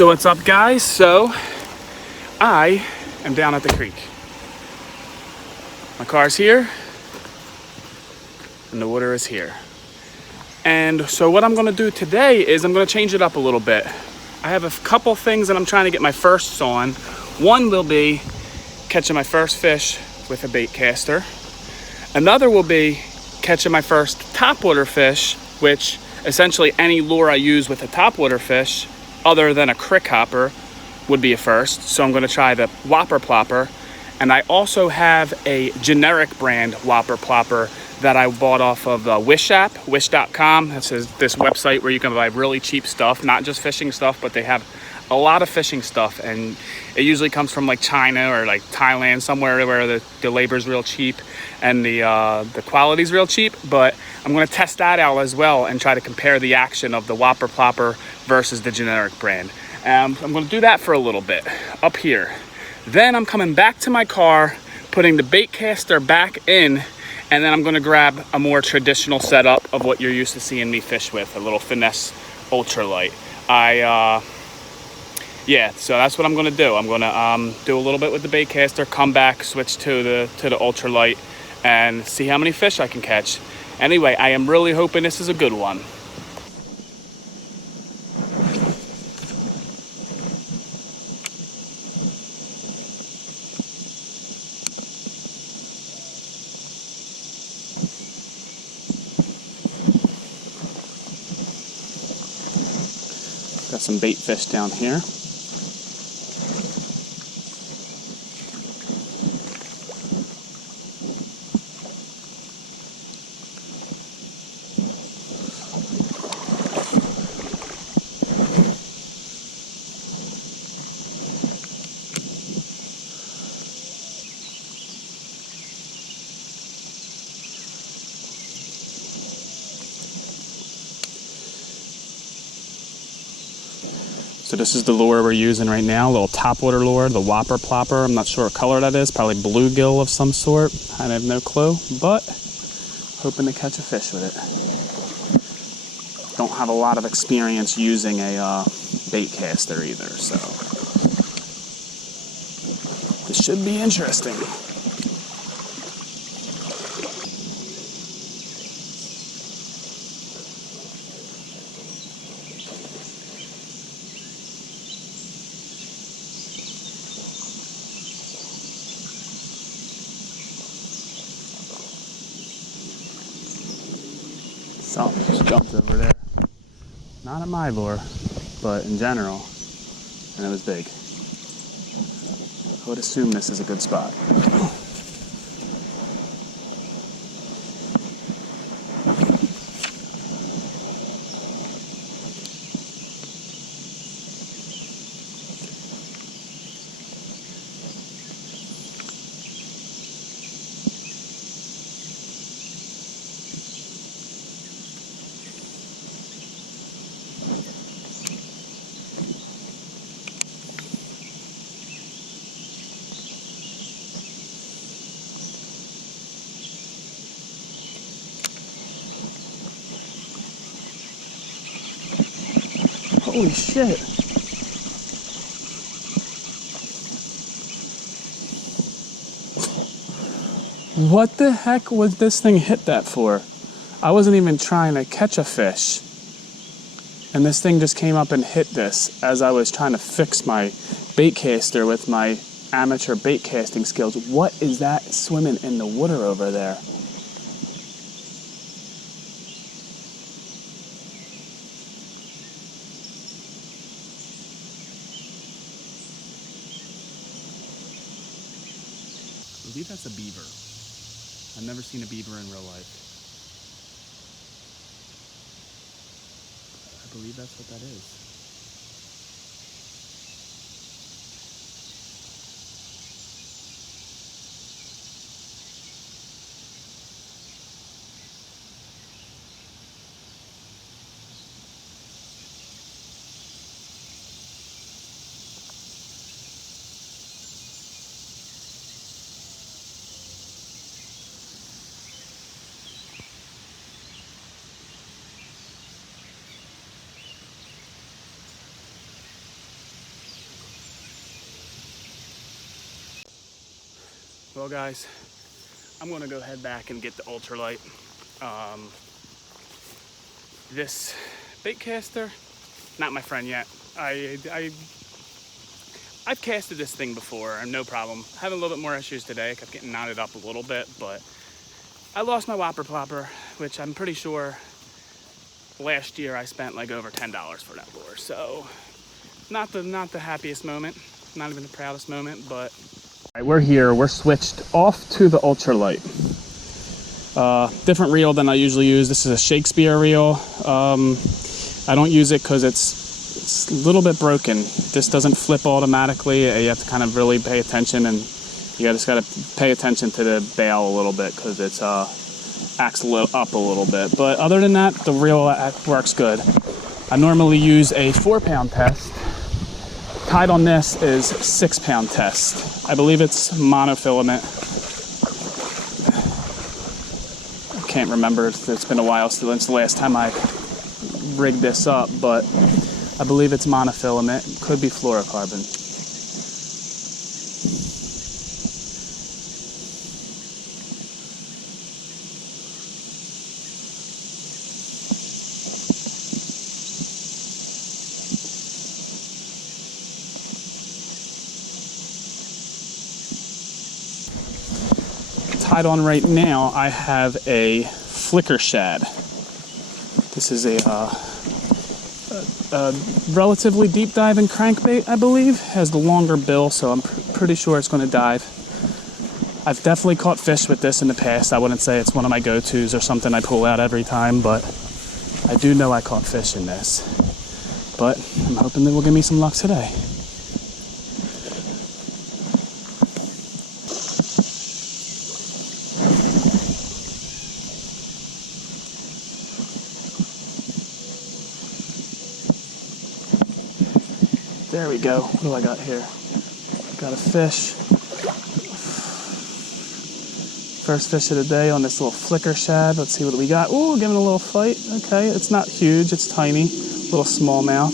So what's up, guys? So I am down at the creek. My car's here and the water is here. And so what I'm gonna do today is I'm gonna change it up a little bit. I have a couple things that I'm trying to get my firsts on. One will be catching my first fish with a baitcaster. Another will be catching my first topwater fish, which essentially any lure I use with a topwater fish other than a crick hopper would be a first. So I'm gonna try the wopper plopper. And I also have a generic brand wopper plopper that I bought off of the Wish app, wish.com. This is this website where you can buy really cheap stuff, not just fishing stuff, but they have a lot of fishing stuff. And it usually comes from like China or like Thailand, somewhere where the labor's real cheap and the quality's real cheap. But I'm gonna test that out as well and try to compare the action of the wopper plopper versus the generic brand. I'm gonna do that for a little bit up here. Then I'm coming back to my car, putting the baitcaster back in, and then I'm gonna grab a more traditional setup of what you're used to seeing me fish with, a little finesse ultralight. Yeah, so that's what I'm gonna do. I'm gonna do a little bit with the baitcaster, come back, switch to the ultralight, and see how many fish I can catch. Anyway, I am really hoping this is a good one. Got some bait fish down here. So this is the lure we're using right now, a little topwater lure, the wopper plopper. I'm not sure what color that is, probably bluegill of some sort. I have no clue, but hoping to catch a fish with it. Don't have a lot of experience using a baitcaster either, so this should be interesting. Something just jumped over there. Not at my lure, but in general, and it was big. I would assume this is a good spot. Holy shit. What the heck was this thing hit that for? I wasn't even trying to catch a fish. And this thing just came up and hit this as I was trying to fix my baitcaster with my amateur bait casting skills. What is that swimming in the water over there? I believe that's a beaver. I've never seen a beaver in real life. I believe that's what that is. Well guys, I'm gonna go head back and get the ultralight. This Baitcaster, not my friend yet. I've casted this thing before and no problem. Having a little bit more issues today. I kept getting knotted up a little bit, but I lost my wopper plopper, which I'm pretty sure last year I spent like over $10 for that lure. So not the happiest moment, not even the proudest moment, but all right, we're here. We're switched off to the ultralight. Different reel than I usually use. This is a Shakespeare reel. I don't use it because it's a little bit broken. This doesn't flip automatically. You have to kind of really pay attention, and you just got to pay attention to the bail a little bit because it's acts up a little bit. But other than that, the reel works good. I normally use a 4-pound test. Tied on this is 6-pound test. I believe it's monofilament. I can't remember. It's been a while since the last time I rigged this up, but I believe it's monofilament. Could be fluorocarbon. Tied on right now, I have a flicker shad. This is a relatively deep diving crankbait, I believe. Has the longer bill, so I'm pretty sure it's going to dive. I've definitely caught fish with this in the past. I wouldn't say it's one of my go-tos or something I pull out every time, but I do know I caught fish in this. But I'm hoping that will give me some luck today. There we go. What do I got here? Got a fish. First fish of the day on this little flicker shad. Let's see what we got. Ooh, giving a little fight. Okay, it's not huge. It's tiny. Little smallmouth.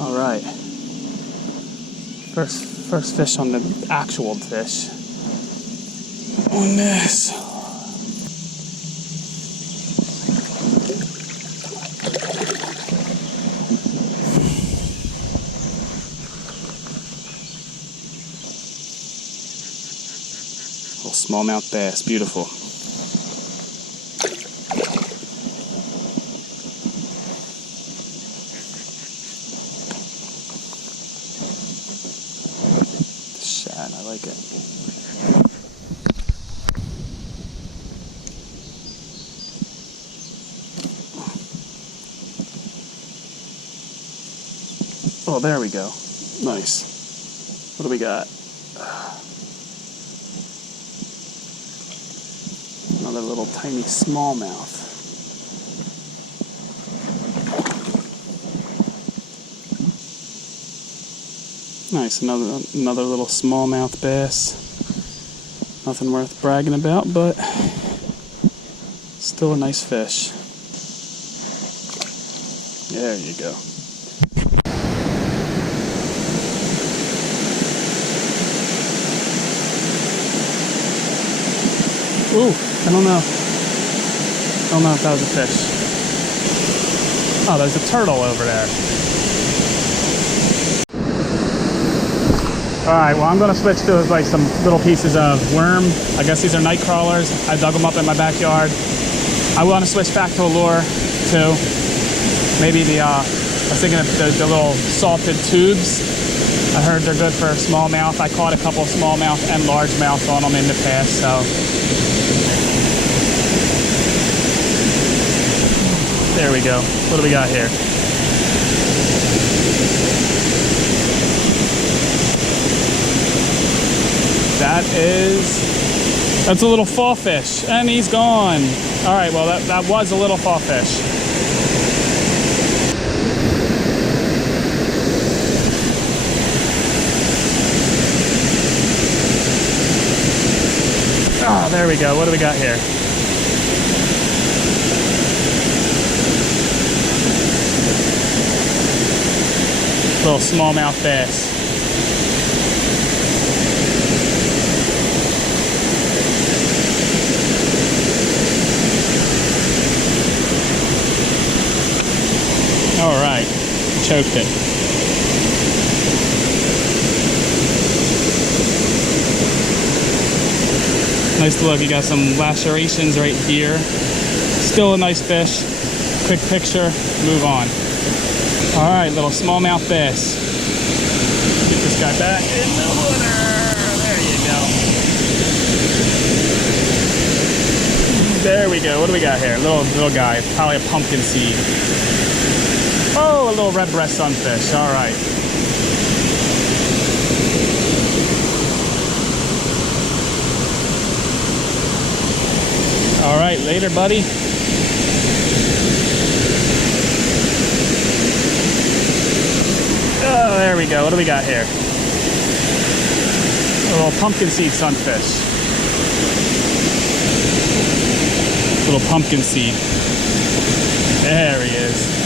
All right. First fish on the actual fish. On this. Smallmouth bass, beautiful. Shad, I like it. Oh, there we go. Nice. What do we got? Another little tiny smallmouth. Nice, another little smallmouth bass. Nothing worth bragging about, but still a nice fish. There you go. Ooh, I don't know if that was a fish. Oh, there's a turtle over there. Alright, well I'm going to switch to like some little pieces of worm. I guess these are night crawlers. I dug them up in my backyard. I want to switch back to a lure too. Maybe I was thinking of the little salted tubes. I heard they're good for smallmouth. I caught a couple of smallmouth and largemouth on them in the past, so. There we go. What do we got here? That's a little fall fish, and he's gone. All right, well that was a little fall fish. Oh, there we go. What do we got here? Little smallmouth bass. All right, choked it. Nice to look, you got some lacerations right here. Still a nice fish. Quick picture, move on. All right, little smallmouth bass. Get this guy back in the water. There you go. There we go. What do we got here? Little guy, probably a pumpkinseed. Oh, a little redbreast sunfish. All right. All right, later, buddy. Oh, there we go. What do we got here? A little pumpkinseed sunfish. Little pumpkinseed. There he is.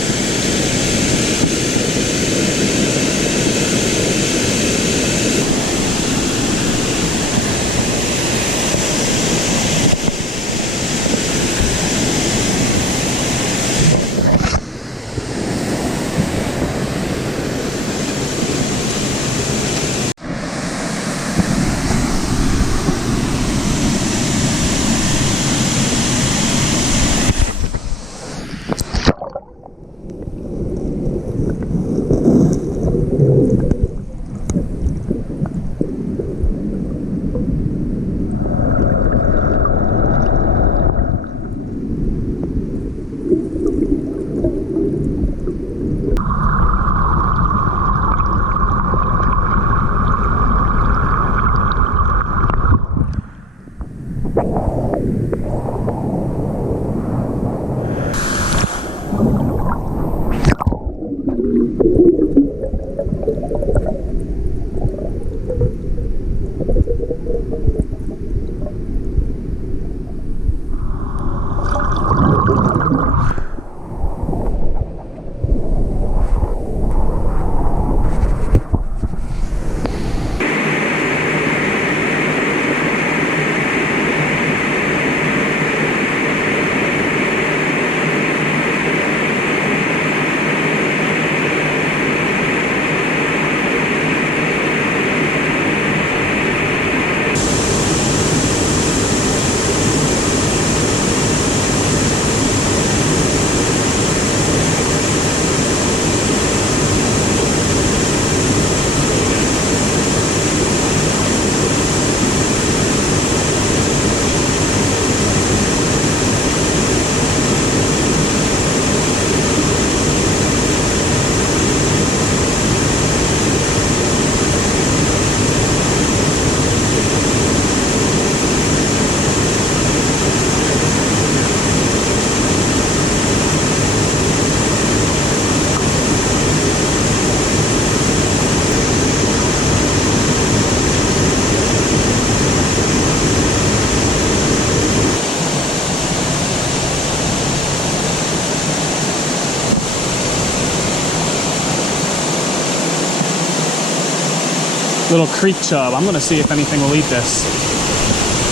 Little creek chub. I'm gonna see if anything will eat this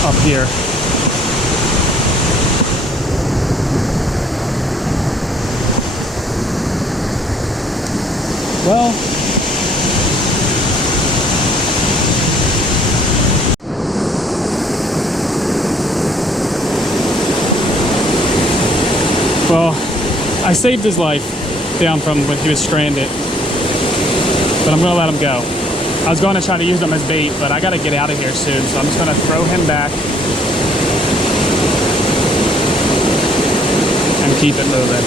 up here. Well, I saved his life down from when he was stranded, but I'm gonna let him go. I was going to try to use him as bait, but I got to get out of here soon, so I'm just going to throw him back and keep it moving.